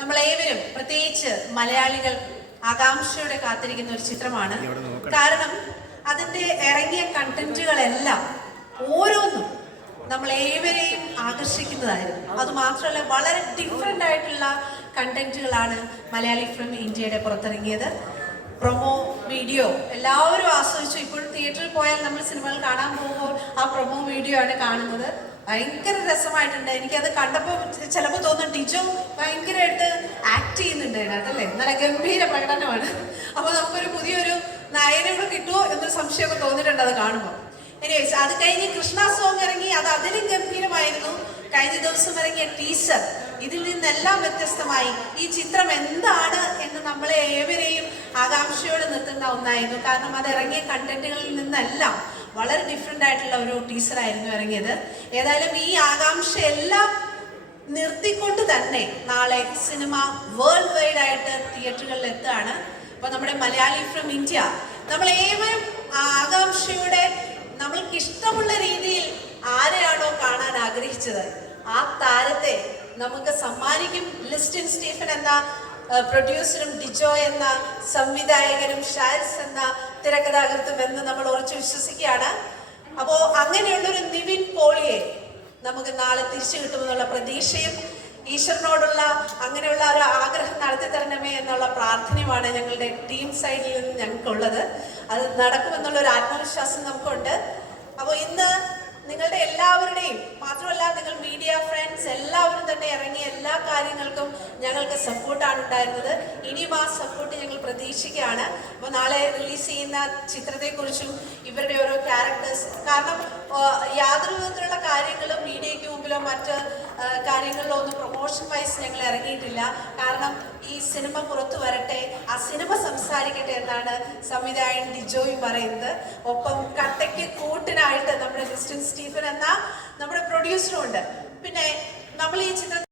നമ്മളേവരും പ്രത്യേകിച്ച് മലയാളികൾ ആകാംക്ഷയോടെ കാത്തിരിക്കുന്ന ഒരു ചിത്രമാണ്. കാരണം അതിന്റെ ഇറങ്ങിയ കണ്ടന്റുകളെല്ലാം ഓരോന്നും നമ്മൾ ഏവരെയും ആകർഷിക്കുന്നതായിരുന്നു. അത് മാത്രമല്ല വളരെ ഡിഫറെന്റ് ആയിട്ടുള്ള കണ്ടന്റുകളാണ് മലയാളി ഫിലിം ഇന്ത്യയുടെ പുറത്തിറങ്ങിയത്. പ്രൊമോ വീഡിയോ എല്ലാവരും ആസ്വദിച്ചു. ഇപ്പോൾ തിയേറ്ററിൽ പോയാൽ നമ്മൾ സിനിമകൾ കാണാൻ പോകുമ്പോൾ ആ പ്രൊമോ വീഡിയോ ആണ് കാണുന്നത്. ഭയങ്കര രസമായിട്ടുണ്ട്. എനിക്കത് കണ്ടപ്പോൾ ചിലപ്പോൾ തോന്നും ടിജോ ഭയങ്കരമായിട്ട് ആക്ട് ചെയ്യുന്നുണ്ട് അതിനകത്തല്ലേ നല്ല ഗംഭീര പ്രകടനമാണ് അപ്പോൾ നമുക്കൊരു പുതിയൊരു നായനോട് കൂടെ കിട്ടുമോ എന്നൊരു സംശയമൊക്കെ തോന്നിയിട്ടുണ്ട് അത് കാണുമ്പോൾ. എനിവേസ് അത് കഴിഞ്ഞ് കൃഷ്ണ സോങ് ഇറങ്ങി അത് അതിലും ഗംഭീരമായിരുന്നു. കഴിഞ്ഞ ദിവസം ഇറങ്ങിയ ടീച്ചർ ഇതിൽ നിന്നെല്ലാം വ്യത്യസ്തമായി. ഈ ചിത്രം എന്താണ് എന്ന് നമ്മളെ ഏവരെയും ആകാംക്ഷയോടെ നിർത്തുന്ന ഒന്നായിരുന്നു. കാരണം അത് ഇറങ്ങിയ കണ്ടന്റുകളിൽ നിന്നെല്ലാം വളരെ ഡിഫറെന്റ് ആയിട്ടുള്ള ഒരു ടീച്ചറായിരുന്നു ഇറങ്ങിയത്. ഏതായാലും ഈ ആകാംക്ഷ എല്ലാം നിർത്തിക്കൊണ്ട് തന്നെ നാളെ സിനിമ വേൾഡ് വൈഡ് ആയിട്ട് തിയേറ്ററുകളിൽ എത്തുകയാണ്. അപ്പൊ നമ്മുടെ മലയാളി ഫ്രം ഇന്ത്യ നമ്മൾ ഏവരും ആകാംക്ഷയുടെ നമ്മൾക്ക് ഇഷ്ടമുള്ള രീതിയിൽ ആരെയാണോ കാണാൻ ആഗ്രഹിച്ചത് ആ താരത്തെ നമുക്ക് സമ്മാനിക്കും. ലിസ്റ്റിൻ സ്റ്റീഫൻ എന്ന പ്രൊഡ്യൂസറും ഡിജോ എന്ന സംവിധായകനും ഷാരിസ് എന്ന തിരക്കഥാകൃത്തും എന്ന് നമ്മൾ ഉറച്ചു വിശ്വസിക്കുകയാണ്. അപ്പോ അങ്ങനെയുള്ളൊരു നിവിൻ പോളിയെ നമുക്ക് നാളെ തിരിച്ചു കിട്ടുമെന്നുള്ള പ്രതീക്ഷയും ഈശ്വരനോടുള്ള അങ്ങനെയുള്ള ഒരു ആഗ്രഹം നടത്തി തരണമേ എന്നുള്ള പ്രാർത്ഥനയുമാണ് ഞങ്ങളുടെ ടീം സൈഡിൽ നിന്ന് ഞങ്ങൾക്കുള്ളത്. അത് നടക്കുമെന്നുള്ള ഒരു ആത്മവിശ്വാസം നമുക്കുണ്ട്. അപ്പോൾ ഇന്ന് നിങ്ങളുടെ എല്ലാവരുടെയും മാത്രമല്ല നിങ്ങൾ മീഡിയ ഫ്രണ്ട്സ് എല്ലാവരും തന്നെ ഇറങ്ങിയ എല്ലാ കാര്യങ്ങൾക്കും ഞങ്ങൾക്ക് സപ്പോർട്ടാണ് ഉണ്ടായിരുന്നത്. ഇനിയും ആ സപ്പോർട്ട് ഞങ്ങൾ പ്രതീക്ഷിക്കുകയാണ്. അപ്പോൾ നാളെ റിലീസ് ചെയ്യുന്ന ചിത്രത്തെക്കുറിച്ചും ഇവരുടെ ഓരോ ക്യാരക്ടേഴ്സ് കാരണം യാതൊരു വിധത്തിലുള്ള കാര്യങ്ങളും മീഡിയയ്ക്ക് മുമ്പിലോ മറ്റ് കാര്യങ്ങളിലോ ഒന്നും പ്രൊമോഷൻ വൈസ് ഞങ്ങൾ ഇറങ്ങിയിട്ടില്ല. കാരണം ഈ സിനിമ പുറത്തു വരട്ടെ ആ സിനിമ സംസാരിക്കട്ടെ എന്നാണ് സംവിധായകൻ ഡിജോയും പറയുന്നത്. ഒപ്പം കട്ടയ്ക്ക് കൂട്ടിനായിട്ട് നമ്മുടെ ക്രിസ്റ്റ്യൻ സ്റ്റീഫൻ എന്ന നമ്മുടെ പ്രൊഡ്യൂസറും ഉണ്ട്. പിന്നെ നമ്മൾ ഈ ചിത്രം